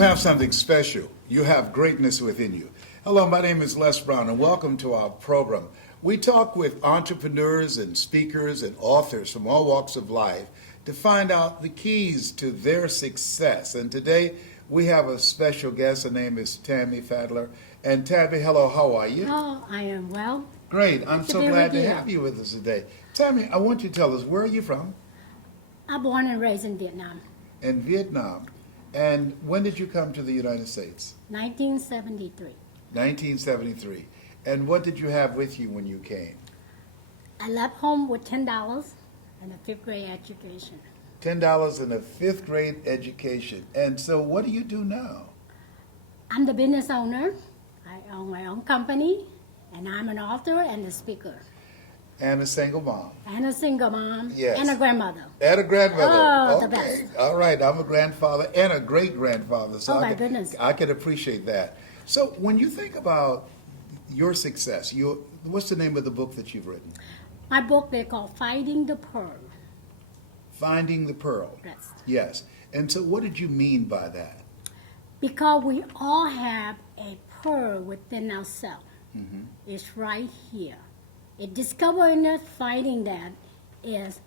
have something special. You have greatness within you. Hello, my name is Les Brown, and welcome to our program. We talk with entrepreneurs and speakers and authors from all walks of life to find out the keys to their success. And today we have a special guest. Her name is Tammy Fadler. And Tammy, hello, how are you? Oh, I am well. Great. I'm so glad to have you with us today. Tammy, I want you to tell us, where are you from? I'm born and raised in Vietnam. In Vietnam. And when did you come to the United States? 1973. 1973. And what did you have with you when you came? I left home with $10 and a fifth grade education. $10 and a fifth grade education. And so what do you do now? I'm the business owner. I own my own company, and I'm an author and a speaker. And a single mom. And a single mom. Yes. And a grandmother. And a grandmother. Oh, okay. the best. All right. I'm a grandfather and a great-grandfather. So Oh, my goodness. I can appreciate that. So when you think about your success, what's the name of the book that you've written? My book, they call Finding the Pearl. Finding the Pearl. Yes. Yes. And so what did you mean by that? Because we all have a pearl within ourselves. Mm-hmm. It's right here. It discovering it, finding that is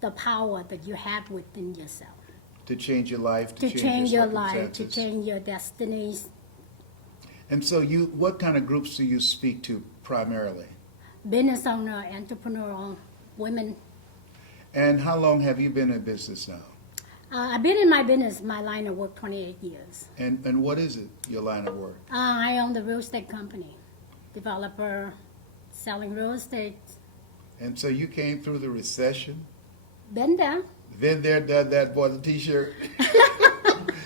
the power that you have within yourself. To change your life, To change your life, to change your destinies. And so what kind of groups do you speak to primarily? Business owner, entrepreneur, women. And how long have you been in business now? I've been in my business, my line of work, 28 years. And what is it, your line of work? I own the real estate company, developer, selling real estate. And so you came through the recession? Been there. Been there, done that, bought a T-shirt.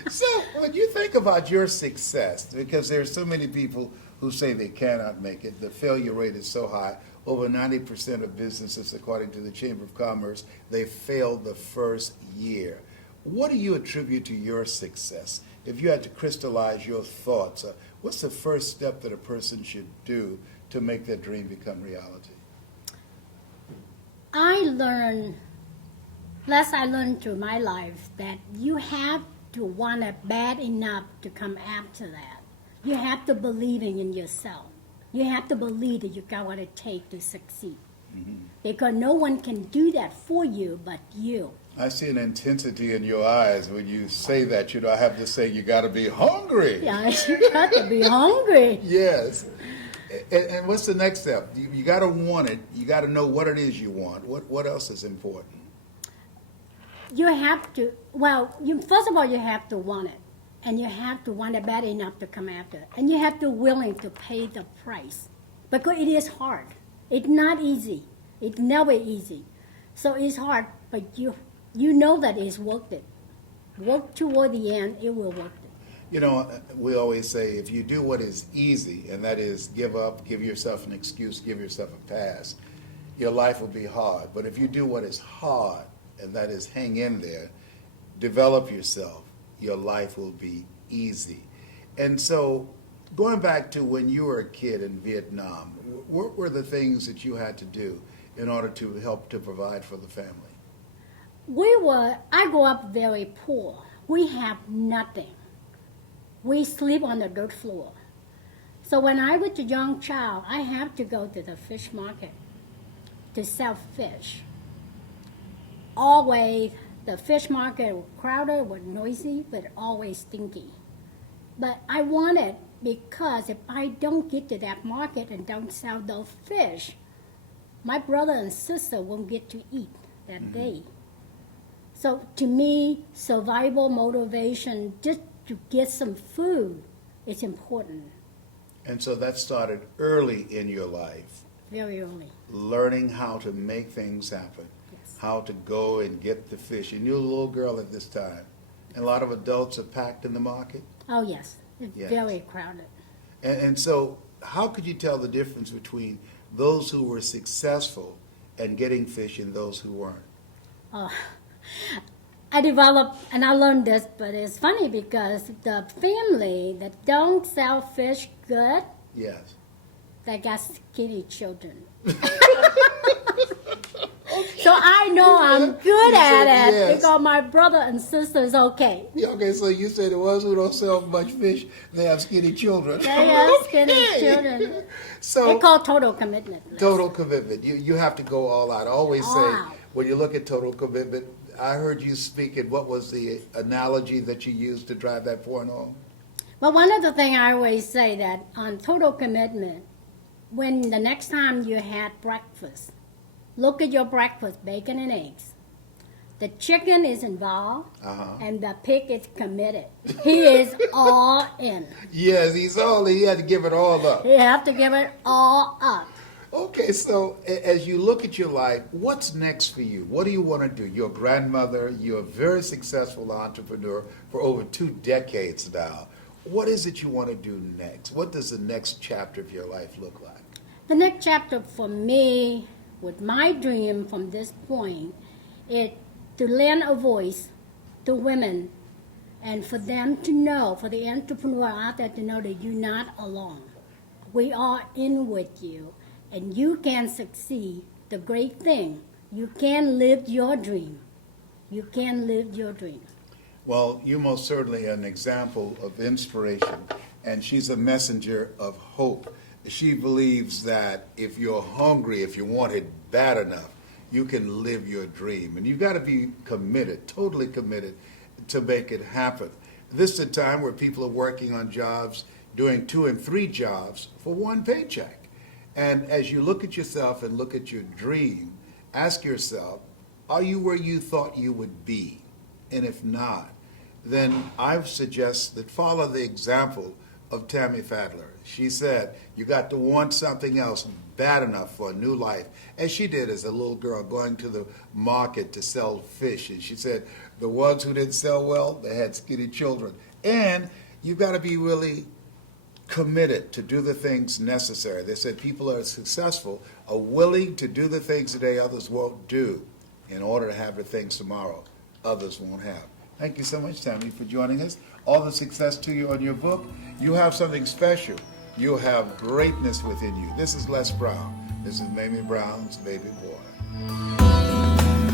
So when you think about your success, because there's so many people who say they cannot make it, the failure rate is so high. Over 90% of businesses, according to the Chamber of Commerce, they failed the first year. What do you attribute to your success? If you had to crystallize your thoughts, what's the first step that a person should do to make their dream become reality? I learned through my life that you have to want it bad enough to come after that. You have to believe in yourself. You have to believe that you got what it takes to succeed. Mm-hmm. Because no one can do that for you but you. I see an intensity in your eyes when you say that. I have to say you got to be hungry. Yeah, you got to be hungry. Yes. And what's the next step? You got to want it. You got to know what it is you want. What else is important? You have to, first of all, you have to want it. And you have to want it bad enough to come after it. And you have to be willing to pay the price. Because it is hard. It's not easy. It's never easy. So it's hard, but you know that it's worth it. Work toward the end, it will work it. You know, we always say if you do what is easy, and that is give up, give yourself an excuse, give yourself a pass, your life will be hard. But if you do what is hard, and that is hang in there, develop yourself, your life will be easy. And so going back to when you were a kid in Vietnam, what were the things that you had to do in order to help to provide for the family? I grew up very poor. We have nothing. We sleep on the dirt floor. So when I was a young child, I had to go to the fish market to sell fish. Always, the fish market was crowded, was noisy, but always stinky. But I wanted, because if I don't get to that market and don't sell those fish, my brother and sister won't get to eat that day. So to me, survival motivation, just to get some food, is important. And so that started early in your life. Very early. Learning how to make things happen. Yes. How to go and get the fish. And you're a little girl at this time. And a lot of adults are packed in the market. Oh, yes. It's very crowded. And so how could you tell the difference between those who were successful and getting fish and those who weren't? I developed, and I learned this, but it's funny because the family that don't sell fish good, Yes. they got skinny children. So I know I'm good You at said it yes. because my brother and sister is okay. Yeah, okay, so you say the ones who don't sell much fish, they have skinny children. They have skinny Okay. children. They So call total commitment. total commitment. You have to go all out. I always All say out. when you look at total commitment, I heard you speaking. What was the analogy that you used to drive that point home? But one of the things I always say that on total commitment, when the next time you had breakfast, look at your breakfast, bacon and eggs. The chicken is involved, and the pig is committed. He is all in. Yes, he had to give it all up. You have to give it all up. Okay, so as you look at your life, what's next for you? What do you want to do? You're a grandmother, you're a very successful entrepreneur for over 2 decades now. What is it you want to do next? What does the next chapter of your life look like? The next chapter for me, with my dream from this point, is to lend a voice to women and for them to know, for the entrepreneur out there to know that you're not alone. We are in with you, and you can succeed. The great thing, you can live your dream. You can live your dream. Well, you're most certainly an example of inspiration, and she's a messenger of hope. She believes that if you're hungry, if you want it bad enough, you can live your dream. And you've got to be committed, totally committed, to make it happen. This is a time where people are working on jobs, doing 2 and 3 jobs for 1 paycheck. And as you look at yourself and look at your dream, ask yourself, are you where you thought you would be? And if not, then I suggest that follow the example of Tammy Fadler. She said, you got to want something else bad enough for a new life, as she did as a little girl going to the market to sell fish. And she said, the ones who didn't sell well, they had skinny children. And you've got to be really committed to do the things necessary. They said people that are successful are willing to do the things today others won't do in order to have the things tomorrow others won't have. Thank you so much, Tammy, for joining us. All the success to you on your book. You have something special. You have greatness within you. This is Les Brown. This is Mamie Brown's Baby Boy.